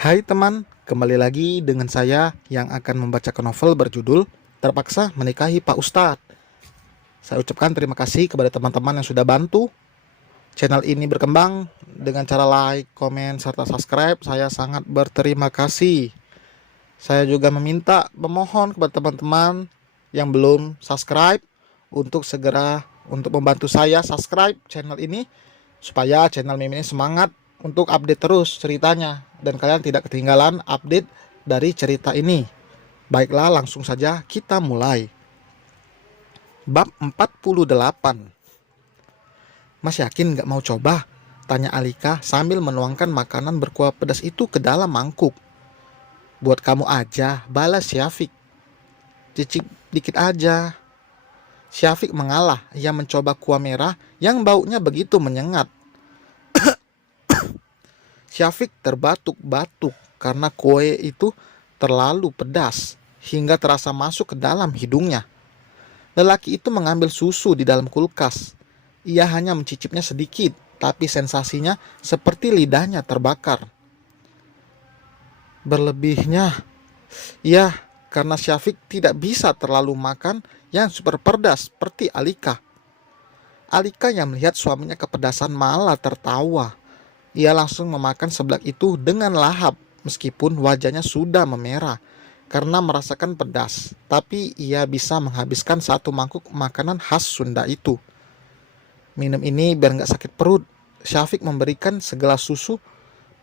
Hai teman, kembali lagi dengan saya yang akan membacakan novel berjudul Terpaksa Menikahi Pak Ustadz. Saya ucapkan terima kasih kepada teman-teman yang sudah bantu channel ini berkembang dengan cara like, komen, serta subscribe. Saya sangat berterima kasih. Saya juga memohon kepada teman-teman yang belum subscribe untuk segera untuk membantu saya subscribe channel ini supaya channel Meme ini semangat untuk update terus ceritanya dan kalian tidak ketinggalan update dari cerita ini. Baiklah, langsung saja kita mulai. Bab 48. Mas yakin gak mau coba? Tanya Alika sambil menuangkan makanan berkuah pedas itu ke dalam mangkuk. Buat kamu aja, balas Syafiq. Cicip dikit aja. Syafiq mengalah. Ia mencoba kuah merah yang baunya begitu menyengat. Syafiq terbatuk-batuk karena kue itu terlalu pedas hingga terasa masuk ke dalam hidungnya. Lelaki itu mengambil susu di dalam kulkas. Ia hanya mencicipnya sedikit, tapi sensasinya seperti lidahnya terbakar. Berlebihnya, ya, karena Syafiq tidak bisa terlalu makan yang super pedas seperti Alika. Alika yang melihat suaminya kepedasan malah tertawa. Ia langsung memakan seblak itu dengan lahap, meskipun wajahnya sudah memerah karena merasakan pedas. Tapi ia bisa menghabiskan satu mangkuk makanan khas Sunda itu. Minum ini biar nggak sakit perut. Syafiq memberikan segelas susu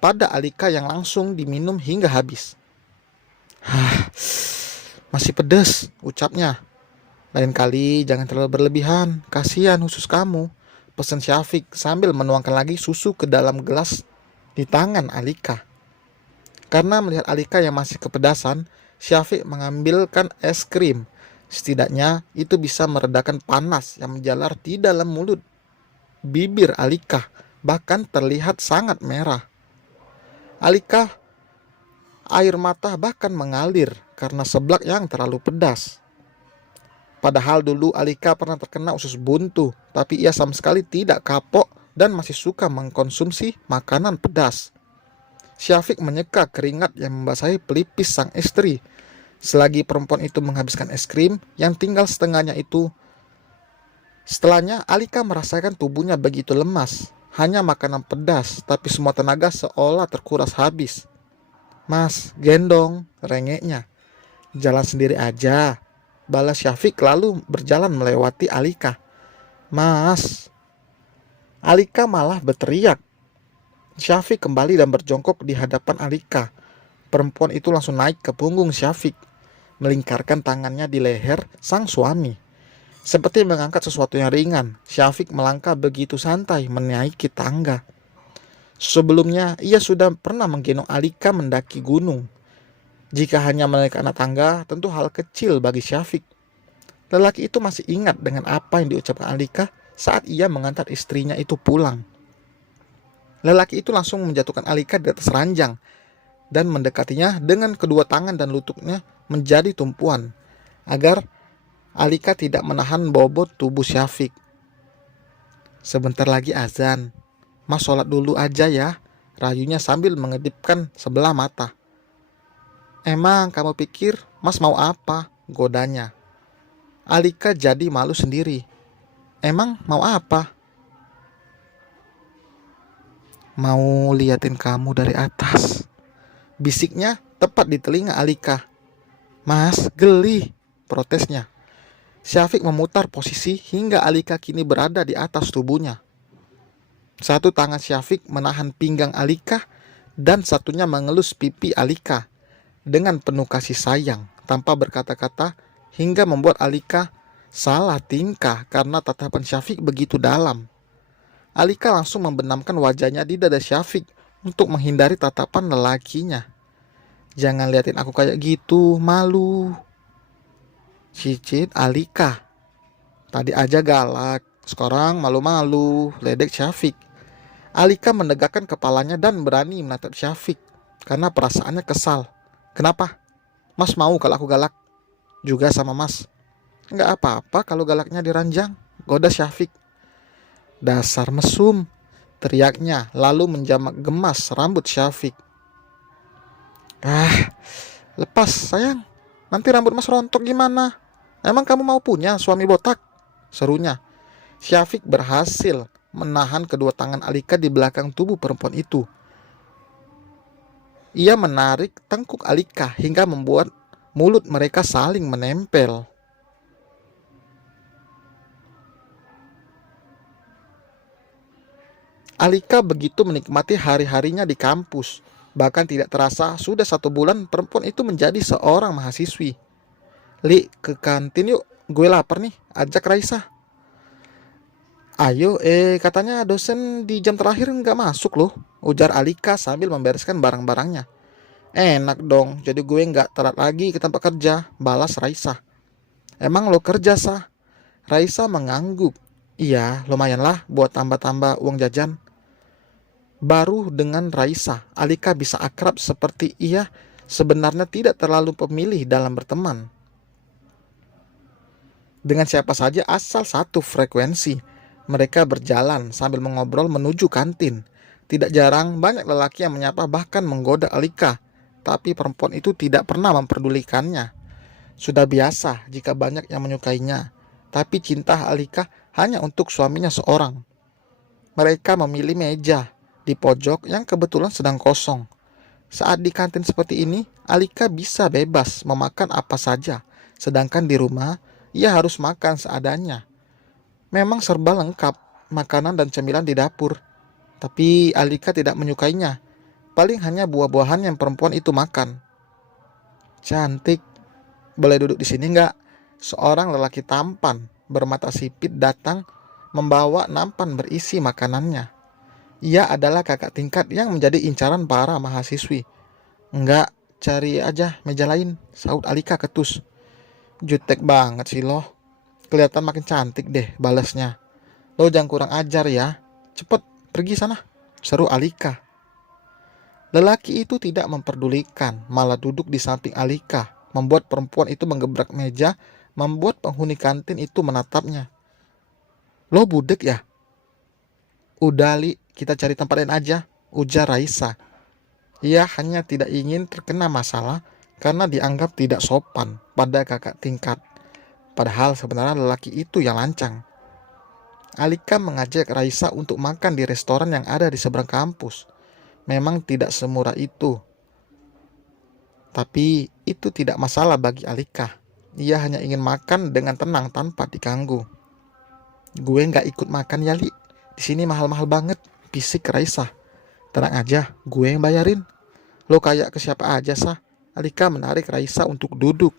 pada Alika yang langsung diminum hingga habis. Hah, masih pedas, ucapnya. Lain kali jangan terlalu berlebihan, kasihan usus kamu, pesan Syafiq sambil menuangkan lagi susu ke dalam gelas di tangan Alika. Karena melihat Alika yang masih kepedasan, Syafiq mengambilkan es krim. Setidaknya itu bisa meredakan panas yang menjalar di dalam mulut. Bibir Alika bahkan terlihat sangat merah. Alika air mata bahkan mengalir karena seblak yang terlalu pedas. Padahal dulu Alika pernah terkena usus buntu, tapi ia sama sekali tidak kapok dan masih suka mengkonsumsi makanan pedas. Syafiq menyeka keringat yang membasahi pelipis sang istri. Selagi perempuan itu menghabiskan es krim yang tinggal setengahnya itu. Setelahnya Alika merasakan tubuhnya begitu lemas. Hanya makanan pedas, tapi semua tenaga seolah terkuras habis. Mas, gendong, rengeknya. Jalan sendiri aja, balas Syafiq lalu berjalan melewati Alika. Mas. Alika malah berteriak. Syafiq kembali dan berjongkok di hadapan Alika. Perempuan itu langsung naik ke punggung Syafiq, melingkarkan tangannya di leher sang suami. Seperti mengangkat sesuatu yang ringan, Syafiq melangkah begitu santai menaiki tangga. Sebelumnya, ia sudah pernah menggendong Alika mendaki gunung. Jika hanya menaiki anak tangga, tentu hal kecil bagi Syafiq. Lelaki itu masih ingat dengan apa yang diucapkan Alika saat ia mengantar istrinya itu pulang. Lelaki itu langsung menjatuhkan Alika di atas ranjang dan mendekatinya dengan kedua tangan dan lututnya menjadi tumpuan, agar Alika tidak menahan bobot tubuh Syafiq. Sebentar lagi azan, mas sholat dulu aja ya, rayunya sambil mengedipkan sebelah mata. Emang kamu pikir mas mau apa? Godanya. Alika jadi malu sendiri. Emang mau apa? Mau liatin kamu dari atas. Bisiknya tepat di telinga Alika. Mas, geli, protesnya. Syafiq memutar posisi hingga Alika kini berada di atas tubuhnya. Satu tangan Syafiq menahan pinggang Alika dan satunya mengelus pipi Alika dengan penuh kasih sayang tanpa berkata-kata hingga membuat Alika salah tingkah karena tatapan Syafiq begitu dalam. Alika langsung membenamkan wajahnya di dada Syafiq untuk menghindari tatapan lelakinya. Jangan liatin aku kayak gitu, malu. Cicit Alika. Tadi aja galak, sekarang malu-malu, ledek Syafiq. Alika menegakkan kepalanya dan berani menatap Syafiq karena perasaannya kesal. Kenapa? Mas mau kalau aku galak? Juga sama mas. Nggak apa-apa kalau galaknya diranjang, goda Syafiq. Dasar mesum, teriaknya lalu menjamak gemas rambut Syafiq. Ah, lepas sayang. Nanti rambut mas rontok gimana? Emang kamu mau punya suami botak? Serunya. Syafiq berhasil menahan kedua tangan Alika di belakang tubuh perempuan itu. Ia menarik tengkuk Alika hingga membuat mulut mereka saling menempel. Alika begitu menikmati hari-harinya di kampus. Bahkan tidak terasa sudah 1 bulan perempuan itu menjadi seorang mahasiswi. Li, ke kantin yuk. Gue lapar nih, ajak Raisa. Ayo, katanya dosen di jam terakhir nggak masuk loh, ujar Alika sambil membereskan barang-barangnya. Enak dong, jadi gue nggak telat lagi ke tempat kerja, balas Raisa. Emang lo kerja, sah? Raisa mengangguk. Iya, lumayan lah buat tambah-tambah uang jajan. Baru dengan Raisa, Alika bisa akrab seperti ia sebenarnya tidak terlalu pemilih dalam berteman. Dengan siapa saja asal satu frekuensi, mereka berjalan sambil mengobrol menuju kantin. Tidak jarang banyak lelaki yang menyapa bahkan menggoda Alika, tapi perempuan itu tidak pernah memperdulikannya. Sudah biasa jika banyak yang menyukainya, tapi cinta Alika hanya untuk suaminya seorang. Mereka memilih meja di pojok yang kebetulan sedang kosong. Saat di kantin seperti ini, Alika bisa bebas memakan apa saja, sedangkan di rumah ia harus makan seadanya. Memang serba lengkap, makanan dan cemilan di dapur, tapi Alika tidak menyukainya. Paling hanya buah-buahan yang perempuan itu makan. Cantik, boleh duduk di sini nggak? Seorang lelaki tampan bermata sipit datang membawa nampan berisi makanannya. Ia adalah kakak tingkat yang menjadi incaran para mahasiswi. Enggak, cari aja meja lain, sahut Alika ketus. Jutek banget sih lo. Kelihatan makin cantik deh, balasnya. Lo jangan kurang ajar ya. Cepet, pergi sana, seru Alika. Lelaki itu tidak memperdulikan, malah duduk di samping Alika, membuat perempuan itu menggebrak meja, membuat penghuni kantin itu menatapnya. Lo budek ya? Udah Li, kita cari tempat lain aja, ujar Raisa. Ia hanya tidak ingin terkena masalah karena dianggap tidak sopan pada kakak tingkat. Padahal sebenarnya lelaki itu yang lancang. Alika mengajak Raisa untuk makan di restoran yang ada di seberang kampus. Memang tidak semurah itu, tapi itu tidak masalah bagi Alika. Ia hanya ingin makan dengan tenang tanpa diganggu. Gue nggak ikut makan ya Li. Di sini mahal-mahal banget, bisik Raisa. Tenang aja, gue yang bayarin. Lo kayak ke siapa aja sah? Alika menarik Raisa untuk duduk.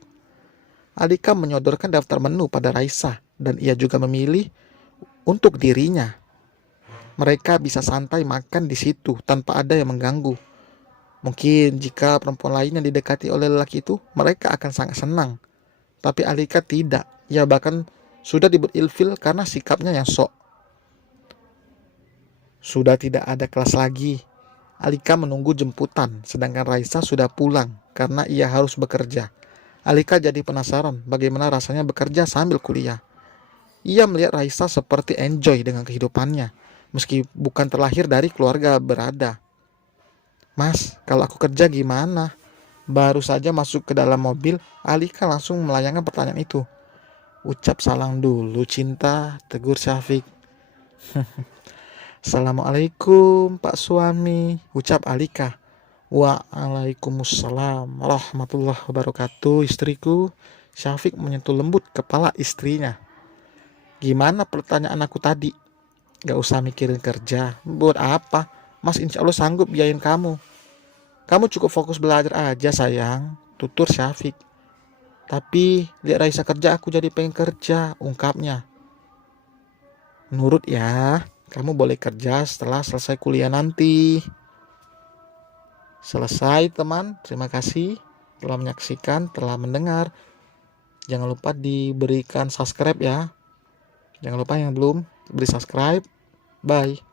Alika menyodorkan daftar menu pada Raisa dan ia juga memilih untuk dirinya. Mereka bisa santai makan di situ tanpa ada yang mengganggu. Mungkin jika perempuan lain yang didekati oleh lelaki itu, mereka akan sangat senang. Tapi Alika tidak. Ia bahkan sudah dibuat ilfil karena sikapnya yang sok. Sudah tidak ada kelas lagi. Alika menunggu jemputan, sedangkan Raisa sudah pulang karena ia harus bekerja. Alika jadi penasaran bagaimana rasanya bekerja sambil kuliah. Ia melihat Raisa seperti enjoy dengan kehidupannya, meski bukan terlahir dari keluarga berada. Mas, kalau aku kerja gimana? Baru saja masuk ke dalam mobil, Alika langsung melayangkan pertanyaan itu. Ucap salam dulu cinta, tegur Syafiq. Assalamualaikum Pak Suami, ucap Alika. Waalaikumsalam warahmatullahi wabarakatuh istriku. Syafiq menyentuh lembut kepala istrinya. Gimana pertanyaan aku tadi? Gak usah mikirin kerja. Buat apa? Mas insya Allah sanggup biayain kamu. Kamu cukup fokus belajar aja sayang, tutur Syafiq. Tapi lihat Raisa kerja aku jadi pengen kerja, ungkapnya. Nurut ya, kamu boleh kerja setelah selesai kuliah nanti. Selesai teman, terima kasih telah menyaksikan, telah mendengar. Jangan lupa diberikan subscribe ya. Jangan lupa yang belum beri subscribe. Bye.